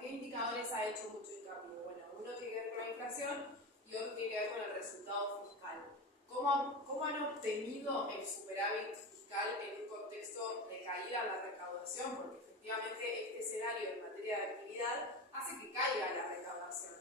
qué indicadores ha hecho mucho hincapié? Bueno, uno tiene que ver con la inflación y otro tiene que ver con el resultado fiscal. ¿Cómo han obtenido el superávit fiscal en un contexto de caída en la recaudación? Porque efectivamente este escenario en materia de actividad hace que caiga la recaudación.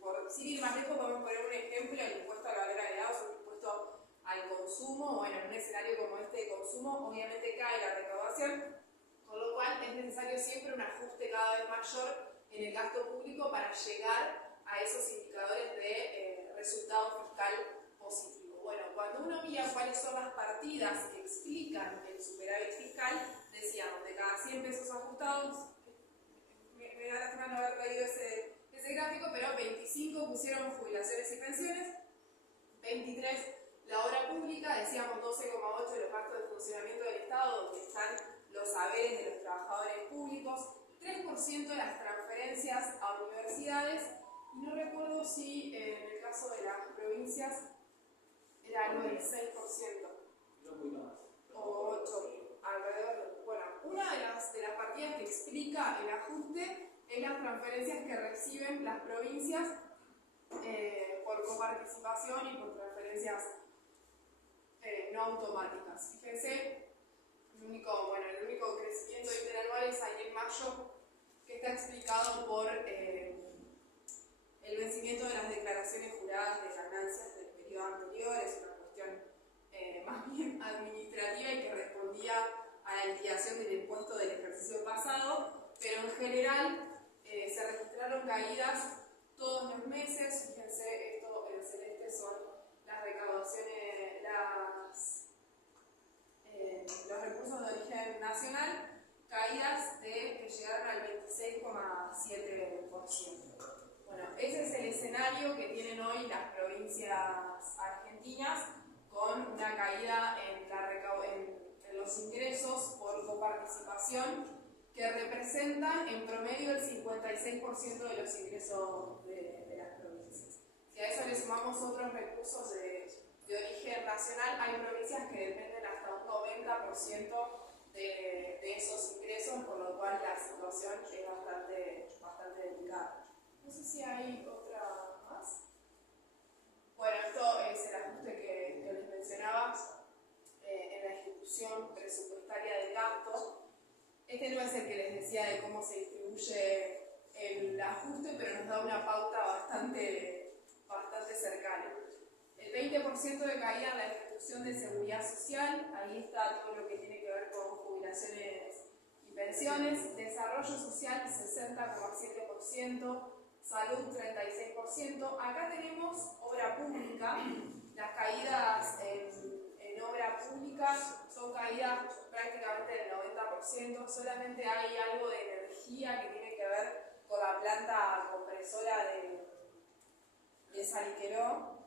Por sin ir más lejos, podemos poner un ejemplo: el impuesto al valor agregado es un impuesto al consumo. Bueno, en un escenario como este de consumo, obviamente cae la recaudación, con lo cual es necesario siempre un ajuste cada vez mayor en el gasto público para llegar a esos indicadores de resultado fiscal positivo. Bueno, cuando uno mira cuáles son las partidas que explican el superávit fiscal, decíamos, de cada 100 pesos ajustados, me da lástima no haber leído ese gráfico, pero 25 pusieron jubilaciones y pensiones, 23 la obra pública, decíamos 12,8 los gastos de funcionamiento del Estado, donde están los saberes de los trabajadores públicos, 3% de las transferencias a universidades, y no recuerdo si en el caso de las provincias era algo del 6%. O 8%, alrededor. Bueno, una de las partidas que explica el ajuste es las transferencias que reciben las provincias por coparticipación y por transferencias no automáticas. Fíjense, el único crecimiento interanual es ahí en mayo, que está explicado por el vencimiento de las declaraciones juradas de ganancias del periodo anterior. Es una cuestión más bien administrativa y que respondía a la liquidación del impuesto del ejercicio pasado, pero en general se registraron caídas todos los meses. Fíjense, esto en celeste son las recaudaciones, los recursos de origen nacional, caídas que llegaron al 26,7%. Bueno, ese es el escenario que tienen hoy las provincias argentinas, con una caída en los ingresos por coparticipación que representan en promedio el 56% de los ingresos de las provincias. Si a eso le sumamos otros recursos de origen nacional, hay provincias que dependen hasta un 90% de esos ingresos, por lo cual la situación es bastante delicada. No sé si hay otra más. Bueno, esto es el ajuste que les mencionaba en la ejecución presupuestaria del gasto. Este no es el que les decía de cómo se distribuye el ajuste, pero nos da una pauta bastante cercana. El 20% de caída en la ejecución de seguridad social, ahí está todo lo que tiene que ver con jubilaciones y pensiones. Desarrollo social, 60,7%. Salud, 36%. Acá tenemos obra pública. Las caídas en obra pública son caídas prácticamente del 90%. Solamente hay algo de energía que tiene que ver con la planta compresora de Saliqueró,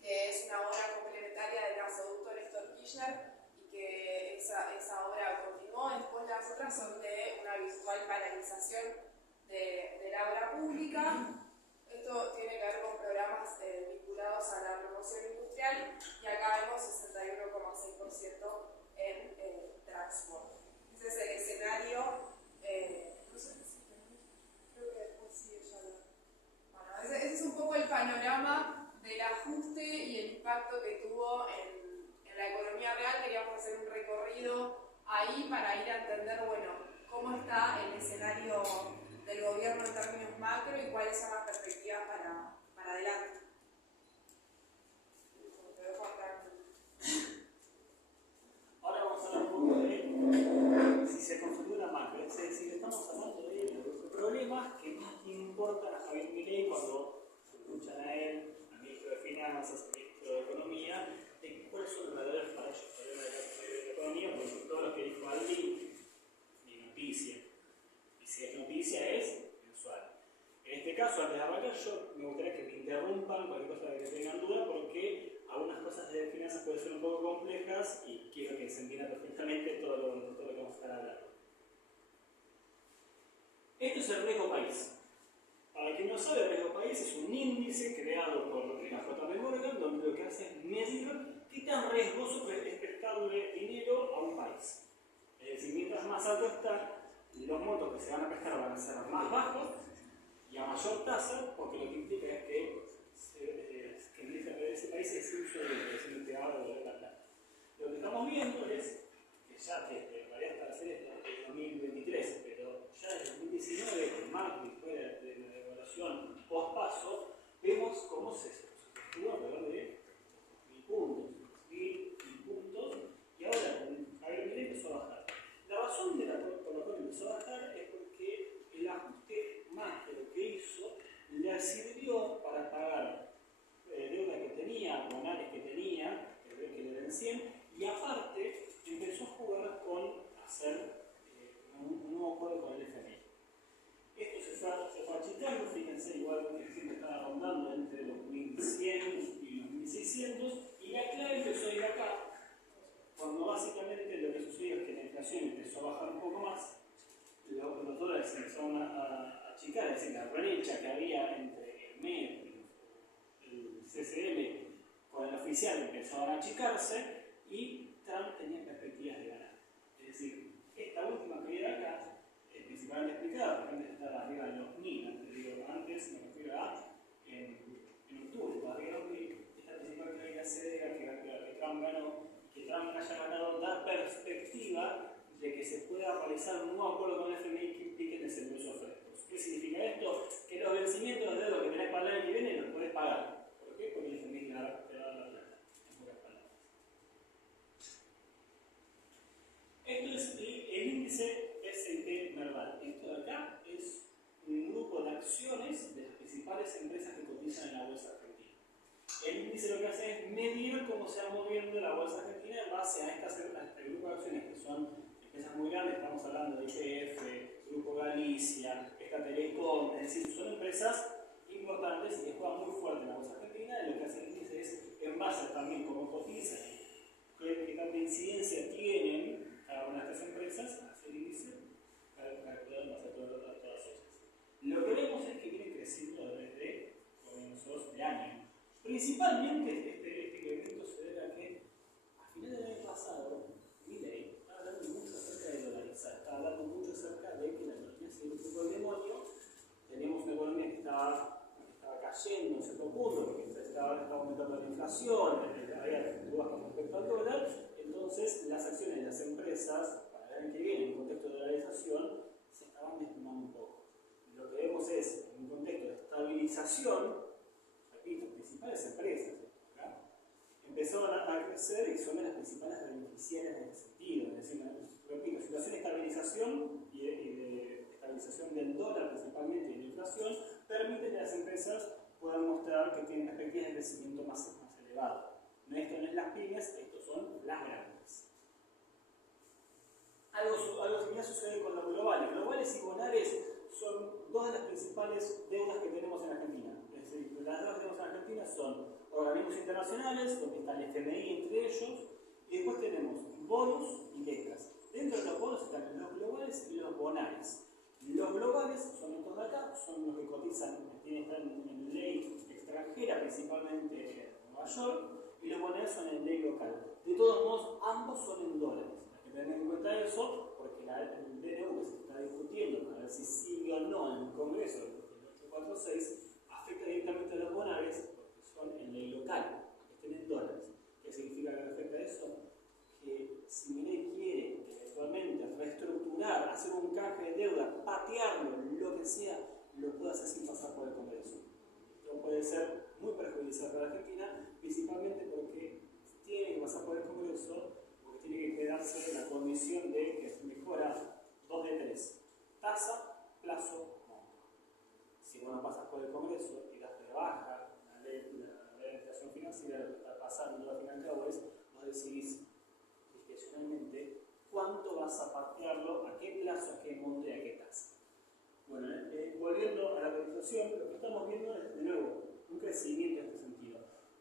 que es una obra complementaria del gasoducto Néstor Kirchner, y que esa obra continuó. Después las otras son de una virtual paralización de la obra pública. Esto tiene que ver con programas vinculados a la promoción industrial, y acá vemos 61,6% en transporte. Ese es el escenario. No sé si creo que después sigue ya. Bueno, ese es un poco el panorama del ajuste y el impacto que tuvo en la economía real. Queríamos hacer un recorrido ahí para ir a entender, bueno, cómo está el escenario del gobierno en términos macro y cuáles son las perspectivas para adelante. Ahora vamos a hablar un poco de si se configura macro, es decir, estamos hablando de los problemas que más importan a Javier Milei cuando se escuchan a él, al ministro de Finanzas, al ministro de Economía, de cuáles son los verdaderos para ellos problemas de la economía, porque todo lo que dijo Aldi ni noticia. Y si es noticia es mensual. En este caso, antes de arrancar, yo me gustaría que me interrumpan cualquier cosa de que tengan duda, porque algunas cosas de finanzas pueden ser un poco complejas y quiero que se entienda perfectamente todo lo que vamos a estar hablando. Esto es el riesgo país. Para quien no sabe, el riesgo país es un índice creado por la JP Morgan, donde lo que hace es medir qué tan riesgoso es prestarle dinero a un país. Es decir, mientras más alto está, los montos que se van a prestar van a ser más bajos y a mayor tasa, porque lo que implica es que en ese país es uso de la presión integrada de la plata. Lo que estamos viendo es que ya desde, en realidad hasta la serie de 2023, pero ya desde 2019, con Macri, después de la devaluación post-paso, vemos cómo se sostuvo alrededor de 1.000 puntos, 1.000 puntos, y ahora con Javier Milei empezó a bajar. La razón por la cual empezó a bajar es porque el ajuste más de lo que hizo le sirvió para pagar deuda que tenía, bonales que tenía, que le vencían, y aparte empezó a jugar con hacer un nuevo acuerdo con el FMI. Esto se fue achicando, fíjense, igual que siempre estaba rondando entre los 1.100 y los 1.600, y la clave empezó a ir acá, cuando básicamente lo que sucedió es que la inflación empezó a bajar un poco más, los dólares se empezaron a achicar, es decir, la brecha que había entre el MEP y el CCM con el oficial empezaron a achicarse y Trump tenía perspectivas de ganar. Es decir, esta última caída de acá es principalmente explicada, porque antes estaba arriba de los 1.000, antes me refiero a en octubre, estaba arriba de los 1.000, esta principal caída se debe que Trump ganó, que Trump haya ganado, da perspectiva de que se pueda realizar un nuevo acuerdo con el FMI que implique el desembolso de frescos. ¿Qué significa esto? Que los vencimientos de deuda que tenés para el año que viene los podés pagar. ¿Por qué? Porque el FMI te va a dar la plata, en pocas palabras. Esto es el índice S&P Merval. Esto de acá es un grupo de acciones de las principales empresas que cotizan en la bolsa argentina. El índice lo que hace es medir cómo se va moviendo la bolsa argentina en base a este grupo de acciones que son empresas muy grandes, estamos hablando de IPF, Grupo Galicia, esta Telecom, es decir, son empresas importantes y que juegan muy fuerte en la bolsa argentina, y lo que hace el índice es, en base también cómo cotizan, qué tanta incidencia tienen cada una de estas empresas, hace el índice para poder pasar todas ellas. Lo que vemos es que viene creciendo desde comienzos de año. Principalmente este incremento se debe a que a finales del año pasado, Milei estaba hablando mucho acerca de dolarizar, estaba hablando mucho acerca de que la economía se iba un poco del demonio. Teníamos una economía que estaba cayendo en cierto punto, porque estaba aumentando la inflación, había dudas con respecto al dólar, entonces las acciones de las empresas, para el año que viene, en un contexto de dolarización, se estaban desplomando un poco. Lo que vemos es, en un contexto de estabilización, repito, principales empresas, ¿verdad? Empezaron a crecer y son de las principales beneficiarias en este sentido. Es decir, repito, situación de estabilización y de estabilización del dólar principalmente y de la inflación permite que las empresas puedan mostrar que tienen perspectivas de crecimiento más elevado. Esto no es las pymes, estos son las grandes. Algo similar sucede con los globales. Globales y bonales son dos de las principales deudas que tenemos en Argentina. Es decir, las deudas que tenemos en Argentina son organismos internacionales, donde está el FMI entre ellos, y después tenemos bonos y letras. Dentro de los bonos están los globales y los bonales. Los globales son estos de acá, son los que cotizan, están en ley extranjera, principalmente en Nueva York, y los bonales son en ley local. De todos modos, ambos son en dólares. Hay que tener en cuenta eso, porque el DNU que se está discutiendo para ver si sigue o no en el Congreso, el 846, afecta directamente a los bonales, porque son en ley local, que estén en dólares. ¿Qué significa que afecta a eso? Que si Milei quiere eventualmente reestructurar, hacer un canje de deuda, patearlo, lo que sea, lo puede hacer sin pasar por el Congreso. Esto puede ser muy perjudicial para Argentina, principalmente porque tiene que pasar por el Congreso, porque tiene que quedarse la condición de que se mejora 2 de 3. Tasa, plazo, monto. Si vos no pasas por el Congreso y das de baja la ley de inflación financiera, lo que está pasando al final de cabo es, vos decidís discrecionalmente cuánto vas a patearlo, a qué plazo, a qué monto y a qué tasa. Bueno, volviendo a la cotización, lo que estamos viendo es, de nuevo, un crecimiento en este sentido.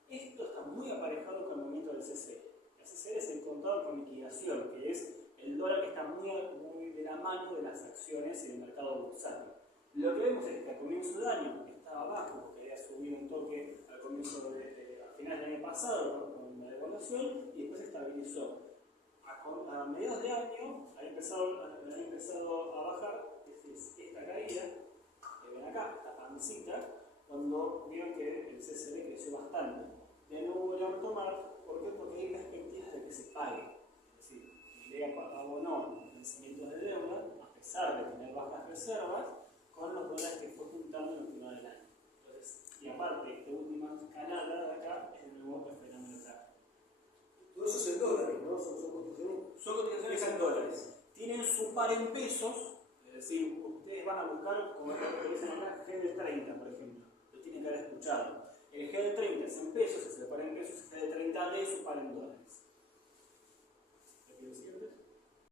Esto está muy aparejado con el movimiento del CCL. El CCL es el contado con liquidación, que es el dólar que está muy de la mano de las acciones y del mercado bursátil. Lo que vemos es que al comienzo del año estaba bajo, porque había subido un toque al comienzo a finales del año pasado con la devaluación, y después se estabilizó. A mediados de año había empezado a bajar es esta caída que ven acá, esta pancita, cuando vieron que el CCB creció bastante. De nuevo volvieron a tomar, ¿por qué? Porque hay perspectivas de que se pague. Es decir, Milei abonó los vencimientos de deuda, a pesar de tener bajas reservas, con los dólares que fue juntando en lo que va del año. Entonces, y aparte, esta última escalada de acá es de nuevo el fenómeno trágico. Todo eso es en dólares, ¿no? Son cotizaciones en dólares. Tienen su par en pesos, es decir, ustedes van a buscar, como lo dicen acá, GD30, por ejemplo. Lo tienen que haber escuchado. El GD30 es en pesos, es el par en pesos, el GD30D es su par en dólares.